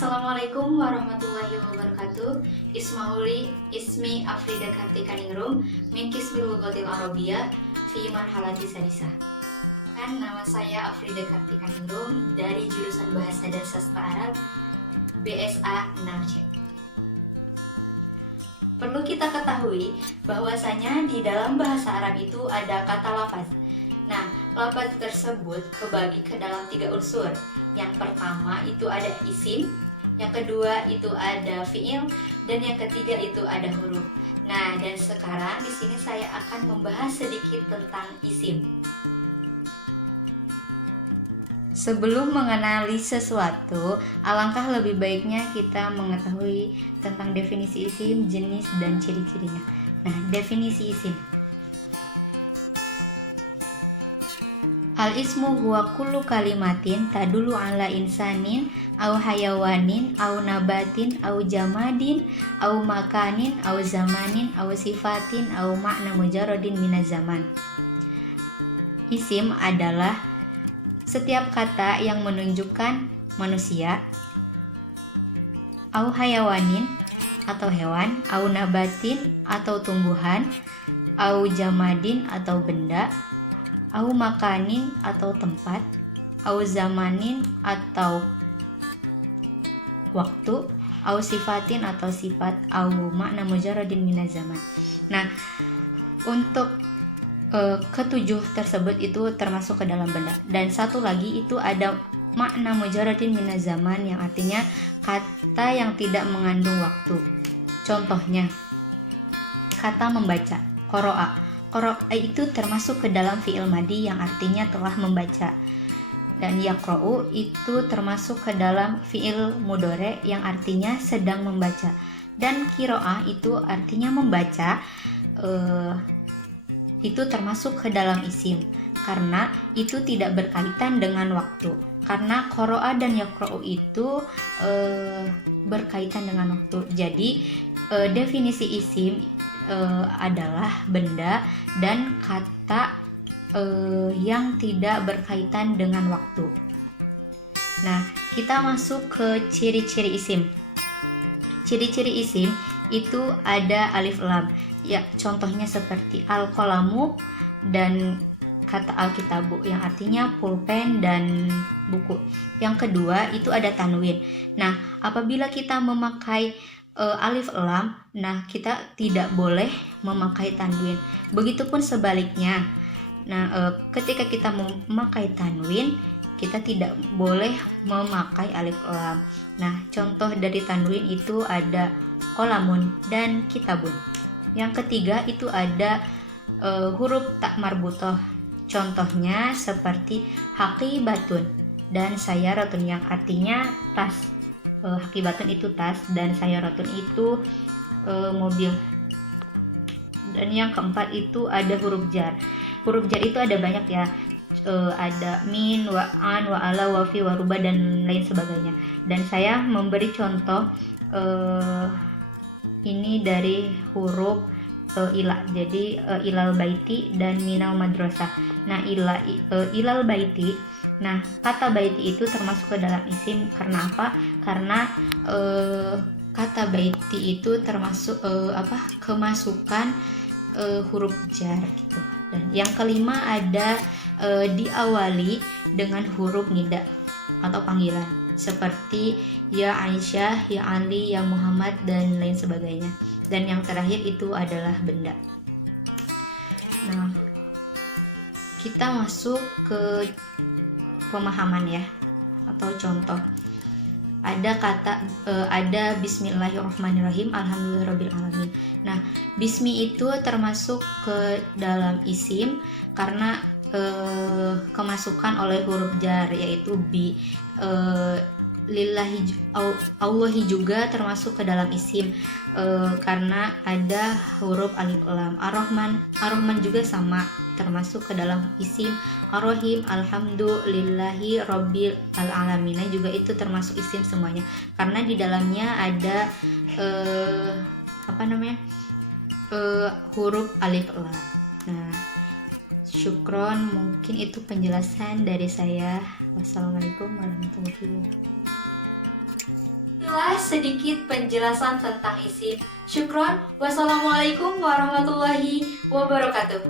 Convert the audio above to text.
Assalamualaikum warahmatullahi wabarakatuh. Ismi Afrida Kartikaningrum min Kismil Lughatil Arabiyah fi Marhalati Sadisa. Nama saya Afrida Kartikaningrum dari jurusan Bahasa dan Sastra Arab BSA 6C. Perlu kita ketahui bahwasanya di dalam bahasa Arab itu ada kata lafaz. Nah, lafaz tersebut kebagi ke dalam 3 unsur. Yang pertama itu ada isim, yang kedua itu ada fiil, dan yang ketiga itu ada huruf. Nah, dan sekarang di sini saya akan membahas sedikit tentang isim. Sebelum mengenali sesuatu, alangkah lebih baiknya kita mengetahui tentang definisi isim, jenis, dan ciri-cirinya. Nah, definisi isim. Al-ismu huwa kullu kalimatin tadulu ala insanin au hayawanin au nabatin au jamadin au makanin au zamanin au sifatin au makna mujarradin minaz zaman. Isim adalah setiap kata yang menunjukkan manusia, au hayawanin atau hewan, au nabatin atau tumbuhan, au jamadin atau benda, au makanin atau tempat, au zamanin atau waktu, au sifatin atau sifat, au makna mujarradin minaz zaman. Nah, untuk ketujuh tersebut itu termasuk ke dalam benda. Dan satu lagi itu ada makna mujarradin minaz zaman, yang artinya kata yang tidak mengandung waktu. Contohnya, kata membaca, qoro'a. Qoro'a itu termasuk ke dalam fi'il madi yang artinya telah membaca. Dan yaqra'u itu termasuk ke dalam fi'il mudhari yang artinya sedang membaca. Dan qira'ah itu artinya membaca, itu termasuk ke dalam isim karena itu tidak berkaitan dengan waktu. Karena qoro'a dan yaqra'u itu berkaitan dengan waktu. Jadi definisi isim adalah benda dan kata yang tidak berkaitan dengan waktu. Nah, kita masuk ke ciri-ciri isim. Ciri-ciri isim itu ada alif lam. Ya, contohnya seperti al-qalamu dan kata al-kitabu yang artinya pulpen dan buku. Yang kedua itu ada tanwin. Nah, apabila kita memakai alif lam, nah kita tidak boleh memakai tanwin. Begitupun sebaliknya. Nah, ketika kita memakai tanwin, kita tidak boleh memakai alif lam. Nah, contoh dari tanwin itu ada qolamun dan kitabun. Yang ketiga itu ada huruf tak marbutoh. Contohnya seperti haqibatun dan sayaratun yang artinya tas. Haqibatun itu tas dan sayaratun itu mobil. Dan yang keempat itu ada huruf jar. Huruf jar itu ada banyak ya. Ada min, wa an, wa ala, wa fi, wa ruba dan lain sebagainya. Dan saya memberi contoh ini dari huruf ila. Jadi ilal baiti dan minal madrasah. Nah, ilal baiti. Nah, kata baiti itu termasuk ke dalam isim karena apa? Karena kata baiti itu termasuk kemasukan huruf jar gitu. Dan yang kelima ada diawali dengan huruf nida atau panggilan seperti ya Aisyah, ya Ali, ya Muhammad dan lain sebagainya. Dan yang terakhir itu adalah benda. Nah, kita masuk ke pemahaman ya atau contoh. Ada bismillahirrahmanirrahim, alhamdulillahirabbil alamin. Nah, bismi itu termasuk ke dalam isim karena kemasukan oleh huruf jar yaitu bi. Lillahi Allahi juga termasuk ke dalam isim karena ada huruf alif lam. Ar-Rahman juga sama termasuk ke dalam isim. Ar-Rahim, alhamdulillahi rabbil alamin juga itu termasuk isim semuanya karena di dalamnya ada huruf alif lam. Nah, syukron, mungkin itu penjelasan dari saya. Wassalamualaikum warahmatullahi wabarakatuh. Inilah sedikit penjelasan tentang isim. Syukron. Wassalamualaikum warahmatullahi wabarakatuh.